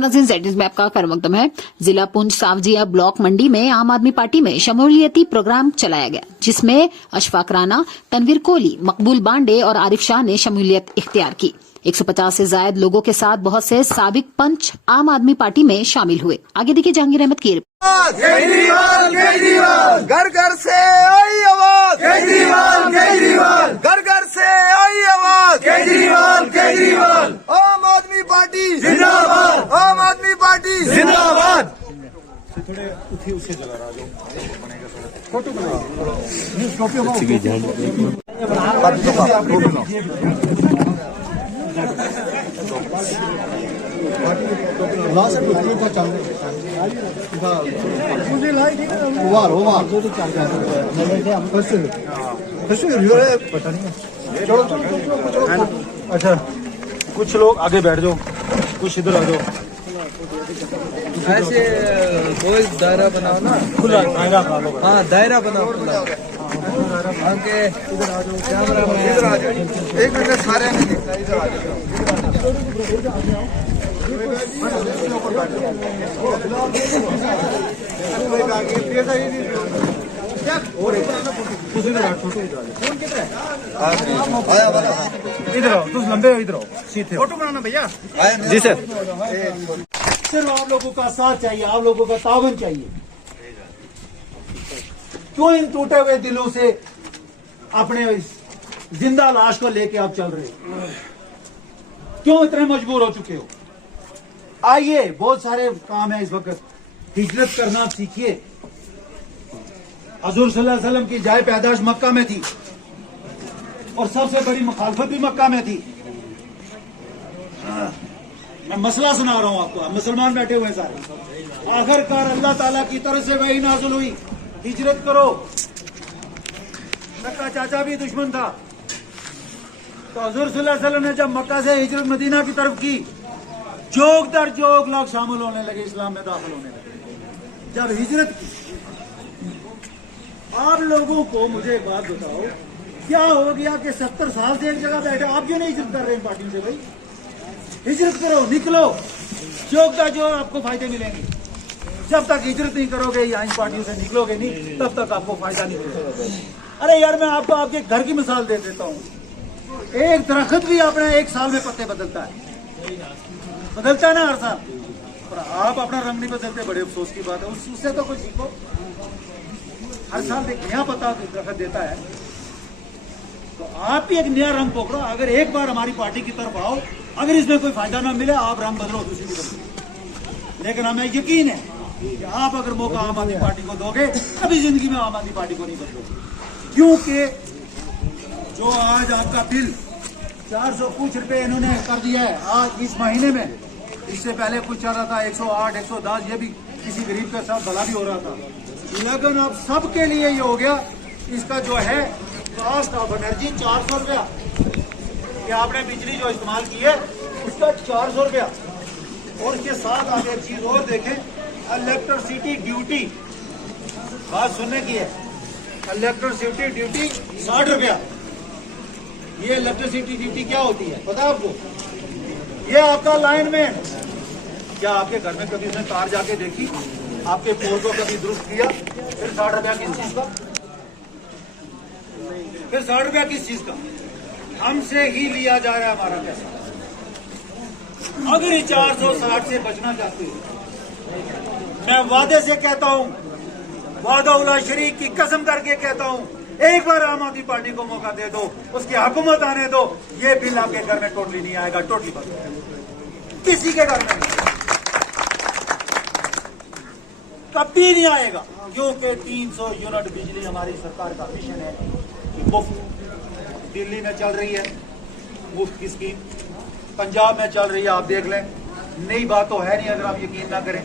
नाज़रीन, Z map का करमकदम है। जिला पुंछ सावजिया ब्लॉक मंडी में आम आदमी पार्टी में शमूलियती प्रोग्राम चलाया गया, जिसमें अशफाक राना, तनवीर कोहली, मकबूल बांडे और आरिफ शाह ने शमूलियत इख्तियार की। 150 से ज्यादा लोगों के साथ बहुत से साबिक पंच आम आदमी पार्टी में शामिल हुए। आगे देखिए जहांगीर अहमद की केजरीवाल केजरीवाल घर घर से आई आवाज, केजरीवाल केजरीवाल घर घर से आई आवाज, केजरीवाल केजरीवाल आम आदमी पार्टी जिंदाबाद, आम आदमी पार्टी जिंदाबाद। थोड़े उसी जगह आ जाओ, फोटो बनाओ। अच्छा, कुछ लोग आगे बैठ जाओ, कुछ इधर आ जाओ। ऐसे कोई दायरा बनाओ ना, खुला दायरा बना लो। हाँ दायरा बनाओ खुला। आगे इधर आ जाओ, एक मिनट सारे ने देखा, इधर आ जाओ। इधर आओ, तुम लंबे हो, इधर आओ, सीधे फोटो बनाना भैया। जी सर। सिर्फ आप लोगों का साथ चाहिए, आप लोगों का तावन चाहिए। क्यों इन टूटे हुए दिलों से अपने जिंदा लाश को लेके आप चल रहे हो? क्यों इतने मजबूर हो चुके हो? आइए, बहुत सारे काम है इस वक्त। हिजरत करना सीखिए। हजूर सल्लल्लाहु अलैहि वसल्लम की जाए पैदाश मक्का में थी और सबसे बड़ी मुखालफत भी मक्का में थी। मैं मसला सुना रहा हूं आपको, मुसलमान बैठे हुए हैं सारे। आखिरकार अल्लाह ताला की तरफ से वही नाज़िल हुई, हिजरत करो। मक्का चाचा भी दुश्मन था, तो हजूर सल्लल्लाहु अलैहि वसल्लम ने जब मक्का से हिजरत मदीना की तरफ की, जोग दर जोग लोग शामिल होने लगे, इस्लाम में दाखिल होने लगे। जब हिजरत की, आप लोगों को मुझे एक बात बताओ, क्या हो गया कि 70 साल से एक जगह बैठे, आप क्यों नहीं हिजरत कर रहे हैं पार्टियों से? भाई हिजरत करो, निकलो, जोग दर जोग आपको फायदे मिलेंगे। जब तक हिजरत नहीं करोगे या इन पार्टियों से निकलोगे नहीं, तब तक आपको फायदा नहीं मिलेगा। अरे यार, मैं आपको आपके घर की मिसाल दे देता हूँ। एक दरख्त भी अपने 1 साल में पत्ते बदलता है ना हर साल, और आप अपना रंग नहीं बदलते। बड़े अफसोस की बात है। उससे तो कुछ सीखो। हर साल एक नया पत्ता दरख्त देता है, तो आप भी एक नया रंग पकड़ो। अगर एक बार हमारी पार्टी की तरफ आओ, अगर इसमें कोई फायदा ना मिले, आप रंग बदलो, दूसरी की बदलो। लेकिन हमें यकीन है कि आप अगर मौका आम आदमी पार्टी को दोगे, कभी जिंदगी में आम आदमी पार्टी को नहीं बदलोगे। क्योंकि जो आज आपका बिल 400 कुछ रुपए इन्होंने कर दिया है आज इस महीने में, इससे पहले कुछ चल रहा था 108, 110, ये भी किसी गरीब के साथ भला भी हो रहा था। लेकिन अब सबके लिए ये हो गया। इसका जो है कॉस्ट ऑफ एनर्जी 400 रुपया, कि आपने बिजली जो इस्तेमाल की है उसका 400 रुपया। और इसके साथ आप एक चीज और देखें, इलेक्ट्रिसिटी ड्यूटी, बात सुनने की है, इलेक्ट्रिसिटी ड्यूटी 60 रुपया। ये इलेक्ट्रिसिटी ड्यूटी क्या होती है पता है आपको? ये आपका लाइनमैन, क्या आपके घर में कभी उसने तार जाके देखी? आपके पोल को कभी दुरुस्त किया? फिर 60 रुपया किस चीज का? फिर 60 रुपया किस चीज का? हमसे ही लिया जा रहा है हमारा पैसा। अगर ये 460 से बचना चाहते हो, मैं वादे से कहता हूं, वादा उला शरीक की कसम करके कहता हूं, एक बार आम आदमी पार्टी को मौका दे दो, उसकी हुकूमत आने दो, ये बिल आपके घर में टोटली नहीं आएगा। टोटली बंद, किसी के घर में नहीं, कभी नहीं आएगा। क्योंकि 300 यूनिट बिजली हमारी सरकार का मिशन है कि मुफ्त। दिल्ली में चल रही है मुफ्त की स्कीम, पंजाब में चल रही है, आप देख लें। नई बात तो है नहीं अगर आप यकीन ना करें।